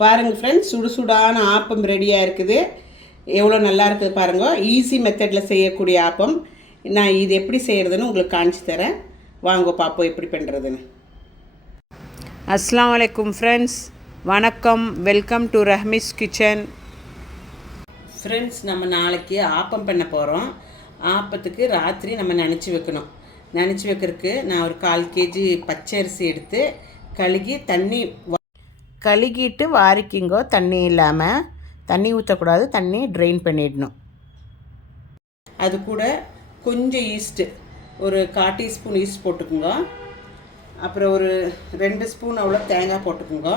பாருங்கள் ஃப்ரெண்ட்ஸ், சுடுசுடான ஆப்பம் ரெடியாக இருக்குது. எவ்வளோ நல்லா இருக்குது பாருங்கள். ஈஸி மெத்தடில் செய்யக்கூடிய ஆப்பம். நான் இது எப்படி செய்கிறதுன்னு உங்களுக்கு காமிச்சு தரேன். வாங்க பார்ப்போம் எப்படி பண்ணுறதுன்னு. அஸ்ஸலாமு அலைக்கும் ஃப்ரெண்ட்ஸ், வணக்கம். Welcome to Rahmi's kitchen. Friends, நம்ம நாளைக்கு ஆப்பம் பண்ண போகிறோம். ஆப்பத்துக்கு ராத்திரி நம்ம நினச்சி வைக்கணும். நினச்சி வைக்கிறதுக்கு நான் ஒரு 1/4 kg பச்சரிசி எடுத்து கழுகிட்டு வாரிக்கிங்கோ. தண்ணி இல்லாமல், தண்ணி ஊற்றக்கூடாது, தண்ணி ட்ரெயின் பண்ணிடணும். அது கூட கொஞ்சம் ஈஸ்ட்டு, ஒரு 1/4 டீஸ்பூன் ஈஸ்ட் போட்டுக்குங்க. அப்புறம் ஒரு 2 ஸ்பூன் அவ்வளோ தேங்காய் போட்டுக்குங்க.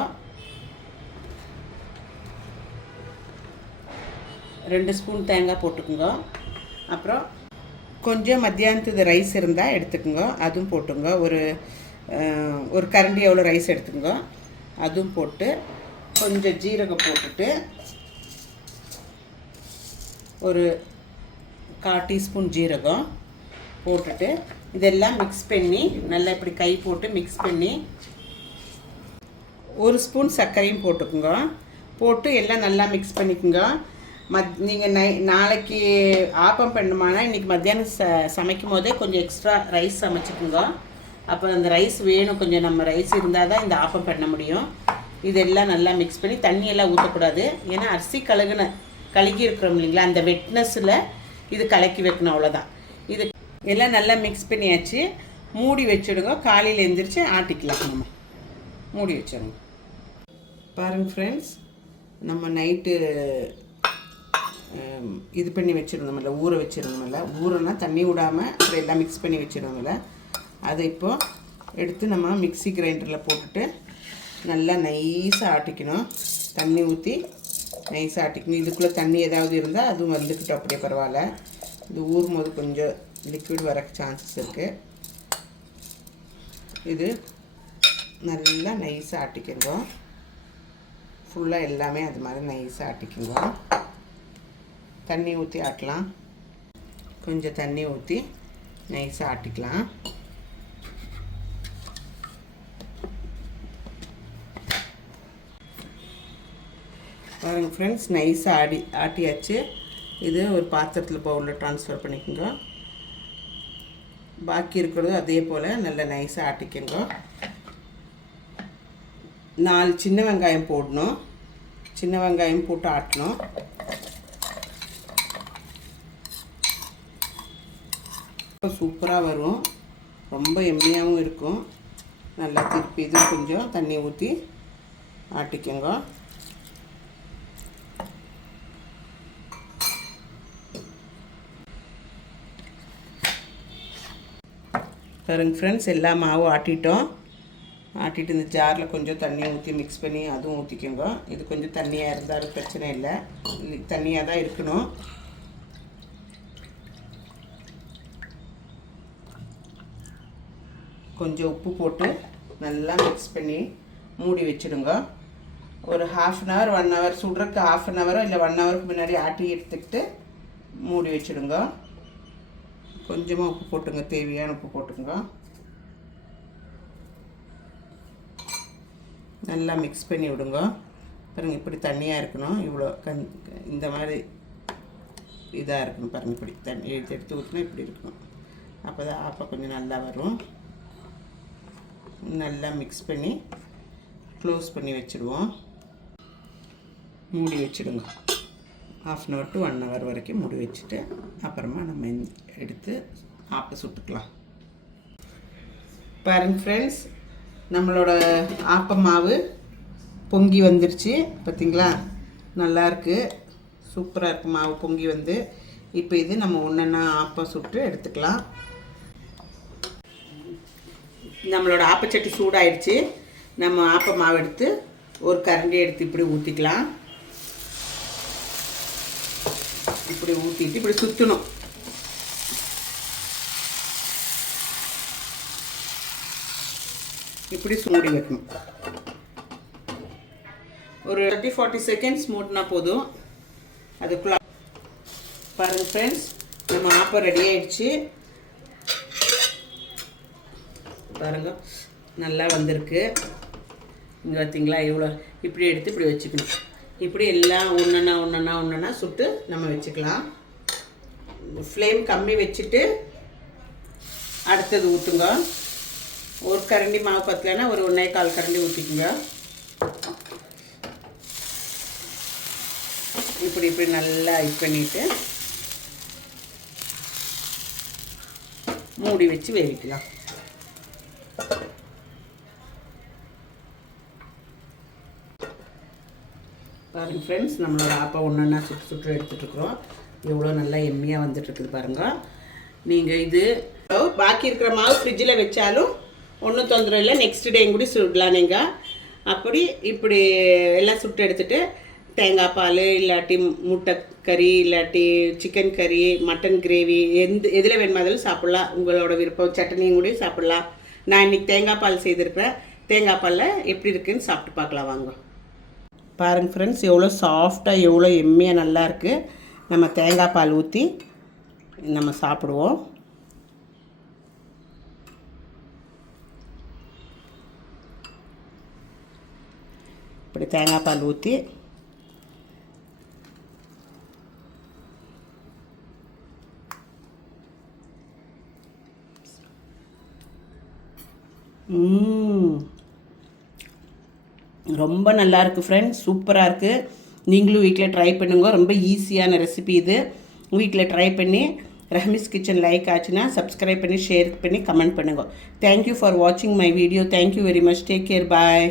2 ஸ்பூன் தேங்காய் போட்டுக்குங்க. அப்புறம் கொஞ்சம் மத்தியானத்துக்கு ரைஸ் இருந்தால் எடுத்துக்குங்க, அதுவும் போட்டுங்க. ஒரு கரண்டி எவ்வளோ ரைஸ் எடுத்துக்குங்க, அதுவும் போட்டு கொஞ்சம் ஜீரகம் போட்டுட்டு ஒரு 1/4 டீஸ்பூன் ஜீரகம் போட்டுட்டு இதெல்லாம் மிக்ஸ் பண்ணி நல்லா இப்படி கை போட்டு மிக்ஸ் பண்ணி 1 ஸ்பூன் சர்க்கரையும் போட்டுக்குங்க. போட்டு எல்லாம் நல்லா மிக்ஸ் பண்ணிக்குங்க. நீங்கள் நாளைக்கு ஆப்பம் பண்ணுமானா இன்றைக்கி மத்தியானம் சமைக்கும் போதே கொஞ்சம் எக்ஸ்ட்ரா ரைஸ் சமைச்சிக்குங்க. அப்போ அந்த ரைஸ் வேணும், கொஞ்சம் நம்ம ரைஸ் இருந்தால் தான் இந்த ஆப்பம் பண்ண முடியும். இதெல்லாம் நல்லா மிக்ஸ் பண்ணி தண்ணியெல்லாம் ஊற்றக்கூடாது. ஏன்னா அரிசி கழுகி இருக்கிறோம் இல்லைங்களா, அந்த வெட்னஸில் இது கலக்கி வைக்கணும், அவ்வளோதான். இது எல்லாம் நல்லா மிக்ஸ் பண்ணியாச்சு. மூடி வச்சுடுங்க. காலையில் எழுந்திரிச்சு ஆட்டிக்கலாம். நம்ம மூடி வச்சிடுங்க. பாருங்கள் ஃப்ரெண்ட்ஸ், நம்ம நைட்டு இது பண்ணி வச்சுருந்தோம்ல, ஊற வச்சுருந்தோம்ல, ஊறனா தண்ணி விடாமல் அப்புறம் எல்லாம் மிக்ஸ் பண்ணி வச்சுருந்தோம்ல, அதை இப்போது எடுத்து நம்ம மிக்ஸி கிரைண்டரில் போட்டுட்டு நல்லா நைஸாக ஆட்டிக்கணும். தண்ணி ஊற்றி நைஸாக ஆட்டிக்கணும். இதுக்குள்ளே தண்ணி ஏதாவது இருந்தால் அதுவும் வந்துக்கிட்டோம், அப்படியே பரவாயில்ல. இது ஊறும் போது கொஞ்சம் லிக்விட் வர சான்சஸ் இருக்குது. இது நல்லா நைஸாக ஆட்டிக்கோங்க. ஃபுல்லாக எல்லாமே அது மாதிரி நைஸாக ஆட்டிக்கோங்க. தண்ணி ஊற்றி ஆட்டலாம். கொஞ்சம் தண்ணி ஊற்றி நைஸாக ஆட்டிக்கலாம். பாருங்கள் ஃப்ரெண்ட்ஸ், நைஸாக ஆட்டியாச்சு. இது ஒரு பாத்திரத்தில் பவுலில் ட்ரான்ஸ்ஃபர் பண்ணிக்கோங்க. பாக்கி இருக்கிறது அதே போல் நல்லா நைஸாக ஆட்டிக்கோங்க. 4 சின்ன வெங்காயம் போடணும். சின்ன வெங்காயம் போட்டு ஆட்டணும். சூப்பராக வரும், ரொம்ப எம்மியாகவும் இருக்கும். நல்லா திருப்பி இது கொஞ்சம் தண்ணி ஊற்றி ஆட்டிக்கோங்க. பாருங்க ஃப்ரெண்ட்ஸ், எல்லா மாவும் ஆட்டிட்டோம். ஆட்டிட்டு இந்த ஜாரில் கொஞ்சம் தண்ணி ஊற்றி மிக்ஸ் பண்ணி அதுவும் ஊற்றிக்கோங்க. இது கொஞ்சம் தண்ணியாக இருந்தாலும் பிரச்சனை இல்லை, தண்ணியாக தான் இருக்கணும். கொஞ்சம் உப்பு போட்டு நல்லா மிக்ஸ் பண்ணி மூடி வச்சுடுங்க. ஒரு 1/2 hour 1 hour சுடுறதுக்கு 1/2 hour இல்லை 1 hourக்கு முன்னாடி ஆட்டி எடுத்துக்கிட்டு மூடி வச்சுடுங்க. கொஞ்சமாக உப்பு போட்டுங்க, தேவையான உப்பு போட்டுங்க. நல்லா மிக்ஸ் பண்ணி விடுங்க. பாருங்கள், இப்படி தண்ணியாக இருக்கணும். இவ்வளோ இந்த மாதிரி இதாக இருக்கணும். பாருங்கள், இப்படி தண்ணி எடுத்து ஊற்றினா இப்படி இருக்கணும். அப்போ தான் ஆப்பம் கொஞ்சம் நல்லா வரும். நல்லா மிக்ஸ் பண்ணி க்ளோஸ் பண்ணி வச்சுடுவோம். மூடி வச்சுடுங்க. 1/2 hour to 1 hour வரைக்கும் மூடி வச்சுட்டு அப்புறமா நம்ம எடுத்து ஆப்பம் சுட்டுக்கலாம். பாருங்க ஃப்ரெண்ட்ஸ், நம்மளோட ஆப்பம் மாவு பொங்கி வந்துருச்சு. பார்த்திங்களா, நல்லாயிருக்கு, சூப்பராக இருக்குது. மாவு பொங்கி வந்து இப்போ இது நம்ம ஒன்றா ஆப்பம் சுட்டு எடுத்துக்கலாம். நம்மளோட ஆப்பச்சட்டி சூடாயிடுச்சு. நம்ம ஆப்ப மாவு எடுத்து ஒரு கரண்டி எடுத்து இப்படி ஊற்றிக்கலாம். இப்படி ஊற்றிட்டு இப்படி சுற்றணும். இப்படி மூடி வைக்கணும். ஒரு 30-40 seconds மூடினா போதும். அதுக்குள்ள பாருங்கள் ஃப்ரெண்ட்ஸ், நம்ம ஆப்பம் ரெடி ஆயிடுச்சு. பாருங்கள், நல்லா வந்திருக்கு. இங்கே பார்த்தீங்களா இவ்வளோ இப்படி எடுத்து இப்படி வச்சுக்கணும். இப்படி எல்லாம் ஒன்றா சுட்டு நம்ம வச்சுக்கலாம். ஃப்ளேம் கம்மி வச்சுட்டு அடுத்தது ஊற்றுங்க. ஒரு கரண்டி மாவு பத்தலைன்னா ஒரு 1.25 கரண்டி ஊற்றிக்குங்க. இப்படி இப்படி நல்லா இது பண்ணிவிட்டு மூடி வச்சு வேவிக்கலாம். பாருங்கள் ஃப்ரெண்ட்ஸ், நம்மளோட ஆப்பம் ஒன்றா சுட்டு எடுத்துகிட்ருக்குறோம். எவ்வளோ நல்லா எம்மியாக வந்துட்டுருக்குது பாருங்கள். நீங்கள் இது பாக்கி இருக்கிற மாவு ஃப்ரிட்ஜில் வச்சாலும் ஒன்றும் தொந்தரவு இல்லை, நெக்ஸ்ட் டே கூட சுடலாம். நீங்கள் அப்படி இப்படி எல்லாம் சுட்டு எடுத்துகிட்டு தேங்காய் பால் இல்லாட்டி முட்டை கறி இல்லாட்டி சிக்கன் கறி மட்டன் கிரேவி எதில் வேணுமா அதில் சாப்பிட்லாம். உங்களோட விருப்பம். சட்னியும் கூட சாப்பிட்லாம். நான் இன்றைக்கி தேங்காய் பால் செய்திருக்கிறேன். தேங்காய் பாலில் எப்படி இருக்குதுன்னு சாப்பிட்டு பார்க்கலாம் வாங்க. பாருங்கள் ஃப்ரெண்ட்ஸ், எவ்வளோ சாஃப்டாக எவ்வளோ எம்மியாக நல்லா இருக்குது. நம்ம தேங்காய் பால் ஊற்றி நம்ம சாப்பிடுவோம். இப்படி தேங்காய் பால் ஊற்றி ரொம்ப நல்லா இருக்குது ஃப்ரெண்ட்ஸ், சூப்பராக இருக்குது. நீங்களும் வீட்டில் ட்ரை பண்ணுங்க. ரொம்ப ஈஸியான ரெசிபி இது. வீட்டில் ட்ரை பண்ணி ரஹ்மீஸ் கிச்சன் லைக் ஆச்சுன்னா சப்ஸ்கிரைப் பண்ணி ஷேர் பண்ணி கமெண்ட் பண்ணுங்க. தேங்க்யூ ஃபார் வாட்சிங் my video. Thank you very much. Take care. Bye.